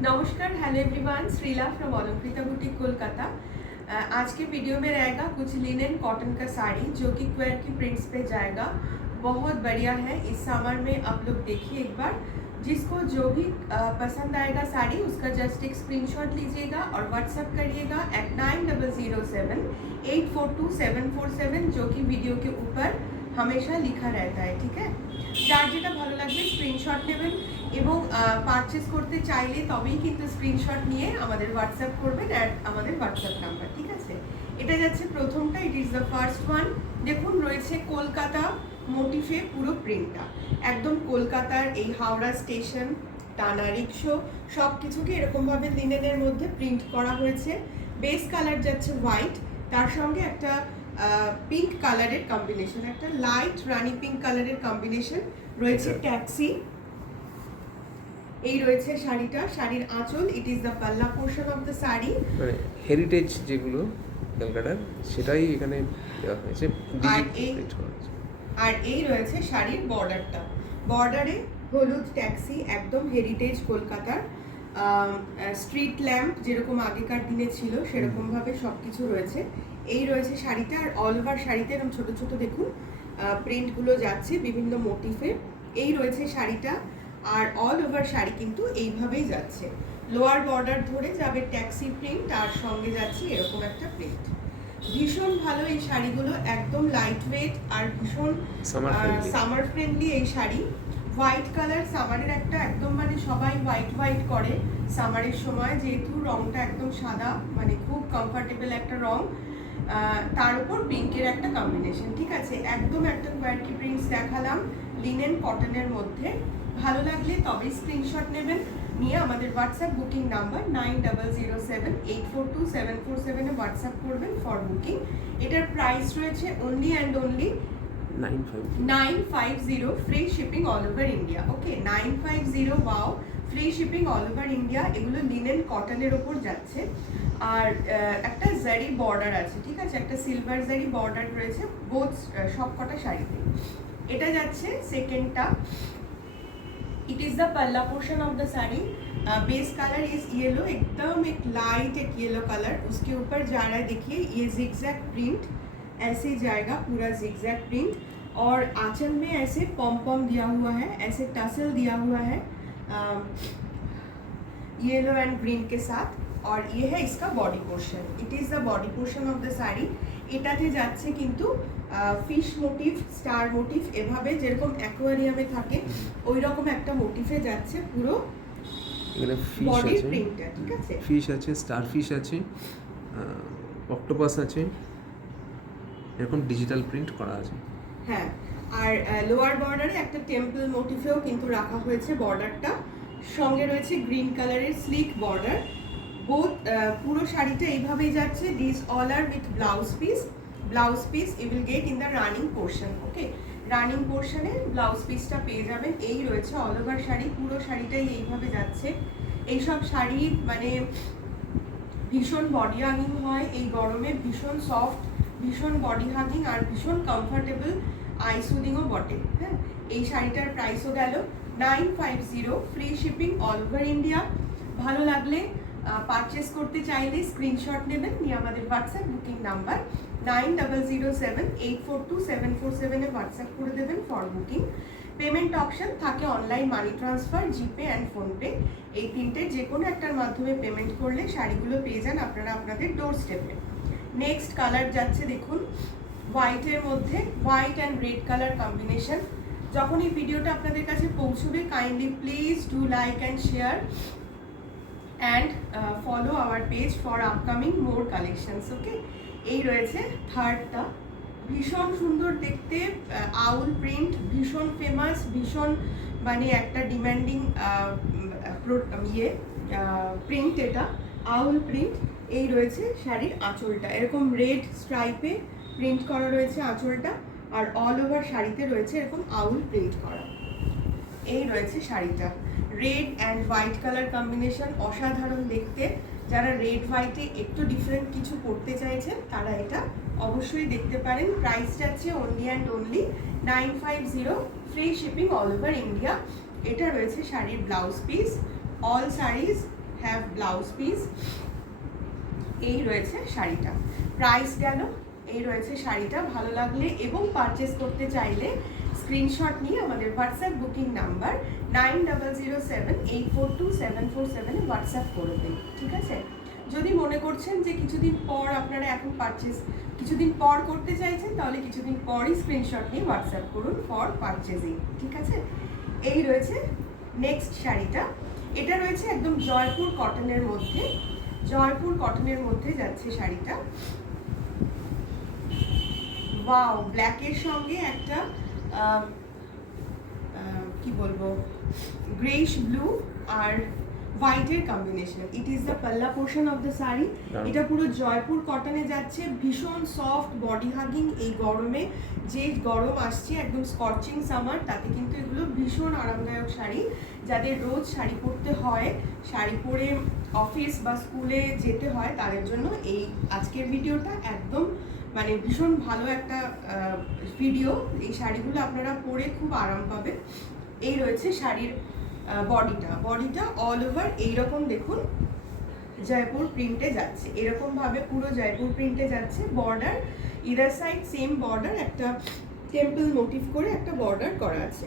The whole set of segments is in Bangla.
नमस्कार, hello everyone, Sreela from Alankrita boutique Kolkata. आज के वीडियो में रहेगा कुछ लिनन कॉटन का साड़ी जो कि क्वेर की प्रिंट्स पे जाएगा। बहुत बढ़िया है। इस समर में आप लोग देखिए एक बार, जिसको जो भी पसंद आएगा साड़ी उसका जस्ट एक स्क्रीनशॉट लीजिएगा और व्हाट्सएप करिएगा at 9007842747, जो कि वीडियो के ऊपर हमेशा लिखा रहता है। ठीक है, যার যেটা ভালো লাগবে স্ক্রিনশট নেবেন এবং পারচেজ করতে চাইলে তবেই কিন্তু স্ক্রিনশট নিয়ে আমাদের হোয়াটসঅ্যাপ করবেন অ্যাট আমাদের হোয়াটসঅ্যাপ নাম্বার। ঠিক আছে, এটা যাচ্ছে প্রথমটা, it is the first one. দেখুন রয়েছে কলকাতা মোটিফে পুরো প্রিন্টটা, একদম কলকাতার এই হাওড়া স্টেশন, টানা রিক্সো সব কিছুকে এরকমভাবে লিনেনের মধ্যে প্রিন্ট করা হয়েছে। বেস কালার যাচ্ছে হোয়াইট, তার সঙ্গে একটা পিঙ্ক কালারের কম্বিনেশন, একটা লাইট রানি পিঙ্ক কালারের কম্বিনেশন রয়েছে। ট্যাক্সি এই রয়েছে শাড়িটা, শাড়ির আঁচল, ইট ইজ দ্য পাল্লা পোর্শন অফ দ্য শাড়ি। মানে হেরিটেজ যেগুলো কলকাতার সেটাই এখানে দেওয়া হয়েছে, আর এই রয়েছে শাড়ির বর্ডারটা, বর্ডারে হলুদ ট্যাক্সি, একদম হেরিটেজ কলকাতার। স্ট্রিট ল্যাম্প যেরকম আগেকার দিনে ছিল সেরকমভাবে সব কিছু রয়েছে। এই রয়েছে শাড়িটা, আর অল ওভার শাড়িতে এরকম ছোটো ছোটো দেখুন প্রিন্টগুলো যাচ্ছে বিভিন্ন মোটিফে। এই রয়েছে শাড়িটা, আর অল ওভার শাড়ি কিন্তু এইভাবেই যাচ্ছে। লোয়ার বর্ডার ধরে যাবে ট্যাক্সি প্রিন্ট, আর সঙ্গে যাচ্ছে এরকম একটা প্রিন্ট। ভীষণ ভালো এই শাড়িগুলো, একদম লাইট ওয়েট আর ভীষণ সামার ফ্রেন্ডলি এই শাড়ি। হোয়াইট কালার সামারের একটা একদম, মানে সবাই হোয়াইট হোয়াইট করে সামারের সময়, যেহেতু রংটা একদম সাদা, মানে খুব কমফর্টেবল একটা রং, তার উপর পিঙ্কের একটা কম্বিনেশন। ঠিক আছে, একদম একটা কোয়ার্কি প্রিন্টস দেখালাম লিনেন কটনের মধ্যে। ভালো লাগলে তবেই স্ক্রিনশট নেবেন, নিয়ে আমাদের হোয়াটসঅ্যাপ বুকিং নাম্বার 9007842747 হোয়াটসঅ্যাপ করবেন ফর বুকিং। এটার প্রাইস রয়েছে only and only 950, free shipping all over India. Okay, 950, wow, free shipping all over India. এগুলো লিনেন কটনের ওপর যাচ্ছে, আর একটা জারি বর্ডার আছে। ঠিক আছে, একটা সিলভার জারি বর্ডার রয়েছে বোথ সব কটা শাড়িতে। এটা যাচ্ছে সেকেন্ডটা, इट इज़ द पल्ला portion of the sari. Base colour is yellow, एकदम एक लाइट एक येलो कलर, उसके ऊपर जा रहा है देखिए ये जिगजैग प्रिंट, ऐसे जाएगा पूरा जिगजैग प्रिंट, और आंचल में ऐसे पॉम पॉम दिया हुआ है, ऐसे टसल दिया हुआ है येलो एंड ग्रीन के साथ, और ये है इसका body portion. It is the body portion of the sari. এটাতে যাচ্ছে কিন্তু ফিশ মোটিভ, স্টার মোটিভ, এভাবে যেরকম অ্যাকোয়ারিয়ামে থাকে ওই রকম একটা মোটিভে যাচ্ছে পুরো বডি প্রিন্টটা। ঠিক আছে, ফিশ আছে, স্টার ফিশ আছে, অক্টোপাস আছে, এরকম ডিজিটাল প্রিন্ট করা আছে। হ্যাঁ, আর লোয়ার বর্ডারে একটা টেম্পল মোটিভেও কিন্তু রাখা হয়েছে বর্ডারটা, সঙ্গে রয়েছে গ্রিন কালারের স্লিক বর্ডার। বোথ পুরো শাড়িটা এইভাবেই যাচ্ছে। This all are with blouse piece. Blouse piece you will get in the running portion. Okay, running পোর্শনে ব্লাউজ পিসটা পেয়ে যাবেন। এই রয়েছে অল ওভার শাড়ি, পুরো শাড়িটাই এইভাবে যাচ্ছে। এইসব শাড়ি মানে ভীষণ বডি হাগিং হয় এই গরমে, ভীষণ সফট, ভীষণ বডি হাগিং, আর ভীষণ কমফর্টেবল, আই সুদিংও বটে। হ্যাঁ, এই শাড়িটার প্রাইসও গেল 950, free shipping all over India. ভালো লাগলে পারচেস করতে চাইলে স্ক্রিনশট নেবেন, নিয়ে আমাদের হোয়াটসঅ্যাপ বুকিং নাম্বার 9007842747 হোয়াটসঅ্যাপ করে দেবেন ফর বুকিং। পেমেন্ট অপশন থাকে online, money transfer, GPay and PhonePe, এই তিনটে যে কোনো একটার মাধ্যমে পেমেন্ট করলে শাড়িগুলো পেয়ে যান আপনারা আপনাদের ডোর স্টেপে। নেক্সট কালার যাচ্ছে দেখুন হোয়াইটের মধ্যে, white and red colour combination. যখন এই ভিডিওটা আপনাদের কাছে পৌঁছবে kindly please do like and share and follow our page for upcoming more collections. ওকে, এই রয়েছে থার্ডটা, ভীষণ সুন্দর দেখতে, আউল প্রিন্ট, ভীষণ ফেমাস, ভীষণ মানে একটা ডিমান্ডিং প্রিন্ট, এটা আউল প্রিন্ট। এই রয়েছে শাড়ির আঁচলটা, এরকম রেড স্ট্রাইপে প্রিন্ট করা রয়েছে আঁচলটা, আর অল ওভার শাড়িতে রয়েছে এরকম আউল প্রিন্ট করা। এই রয়েছে শাড়িটা, red and white colour combination, অসাধারণ দেখতে। যারা রেড হোয়াইটে একটু ডিফারেন্ট কিছু পরতে চাইছেন তারা এটা অবশ্যই দেখতে পারেন। প্রাইস যাচ্ছে only and only 950, free shipping all over India. এটা রয়েছে শাড়ির blouse piece. All saris have blouse piece. এই রয়েছে শাড়িটা, প্রাইস গেল। এই রয়েছে শাড়িটা, ভালো লাগলে এবং পারচেস করতে চাইলে স্ক্রিনশট নিয়ে আমাদের হোয়াটসঅ্যাপ বুকিং নাম্বার 9007842747 হোয়াটসঅ্যাপ করে দিন, ঠিক আছে? যদি মনে করছেন যে কিছুদিন পর আপনারা এখন পারচেস কিছুদিন পর করতে চাইছেন, তাহলে কিছুদিন পরই স্ক্রিনশট নিয়ে হোয়াটসঅ্যাপ করুন ফর পারচেজিং, ঠিক আছে? এই রয়েছে নেক্সট শাড়িটা, এটা রয়েছে একদম জয়পুর কটনের মধ্যে। জয়পুর কটনের মধ্যে যাচ্ছে শাড়িটা। ওয়াও, ব্ল্যাকের সঙ্গে একটা কি বলবো, গ্রেইশ ব্লু আর হোয়াইটের কম্বিনেশন। ইট ইজ দ্য পাল্লা পোর্শন অফ দ্য শাড়ি। এটা পুরো জয়পুর কটনে যাচ্ছে, ভীষণ সফট, বডি হাগিং। এই গরমে, যে গরম আসছে একদম স্কর্চিং সামার, তাতে কিন্তু এগুলো ভীষণ আরামদায়ক শাড়ি। যাদের রোজ শাড়ি পরতে হয়, শাড়ি পরে অফিস বা স্কুলে যেতে হয়, তাদের জন্য এই আজকের ভিডিওটা একদম মানে ভীষণ ভালো একটা ভিডিও। এই শাড়িগুলো আপনারা পরে খুব আরাম পাবেন। এই রয়েছে শাড়ির বডিটা অল ওভার এইরকম দেখুন জয়পুর প্রিন্টে যাচ্ছে, এরকম ভাবে পুরো জয়পুর প্রিন্টে যাচ্ছে। Border either side same border, একটা টেম্পল মোটিভ করে একটা বর্ডার করা আছে।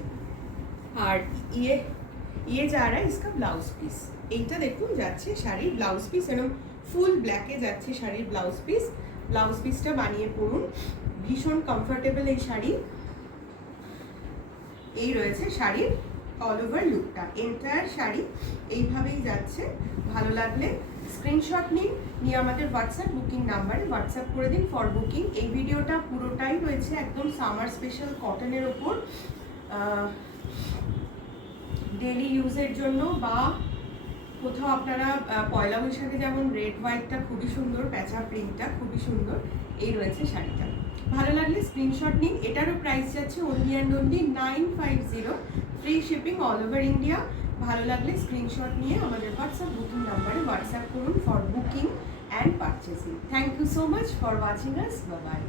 আর ইয়ে যা রা ইসকা ব্লাউজ পিস, এইটা দেখুন যাচ্ছে শাড়ির ব্লাউজ পিস, এরকম ফুল ব্ল্যাকে যাচ্ছে শাড়ির ব্লাউজ পিস। ব্লাউজ পিসটা বানিয়ে পরুন, ভীষণ কমফোর্টেবল এই শাড়ি। এই রয়েছে শাড়ির অল ওভার লুকটা, এন্টায়ার শাড়ি এইভাবেই যাচ্ছে। ভালো লাগলে স্ক্রিনশট নিয়ে আমাদের হোয়াটসঅ্যাপ বুকিং নাম্বারে হোয়াটসঅ্যাপ করে দিন ফর বুকিং। এই ভিডিওটা পুরোটাই রয়েছে একদম সামার স্পেশাল কটনের ওপর, ডেলি ইউজের জন্য বা কোথাও আপনারা পয়লা বৈশাখে যেমন রেড হোয়াইটটা খুবই সুন্দর, প্যাঁচা প্রিন্টটা খুবই সুন্দর। এই রয়েছে শাড়িটা, ভালো লাগলে স্ক্রিনশট নিন। এটারও প্রাইস যাচ্ছে only and only 950, free shipping all over India. ভালো লাগলে স্ক্রিনশট নিয়ে আমাদের হোয়াটসঅ্যাপ বুকিং নাম্বারে হোয়াটসঅ্যাপ করুন for booking and purchasing. Thank you so much for watching us, bye by.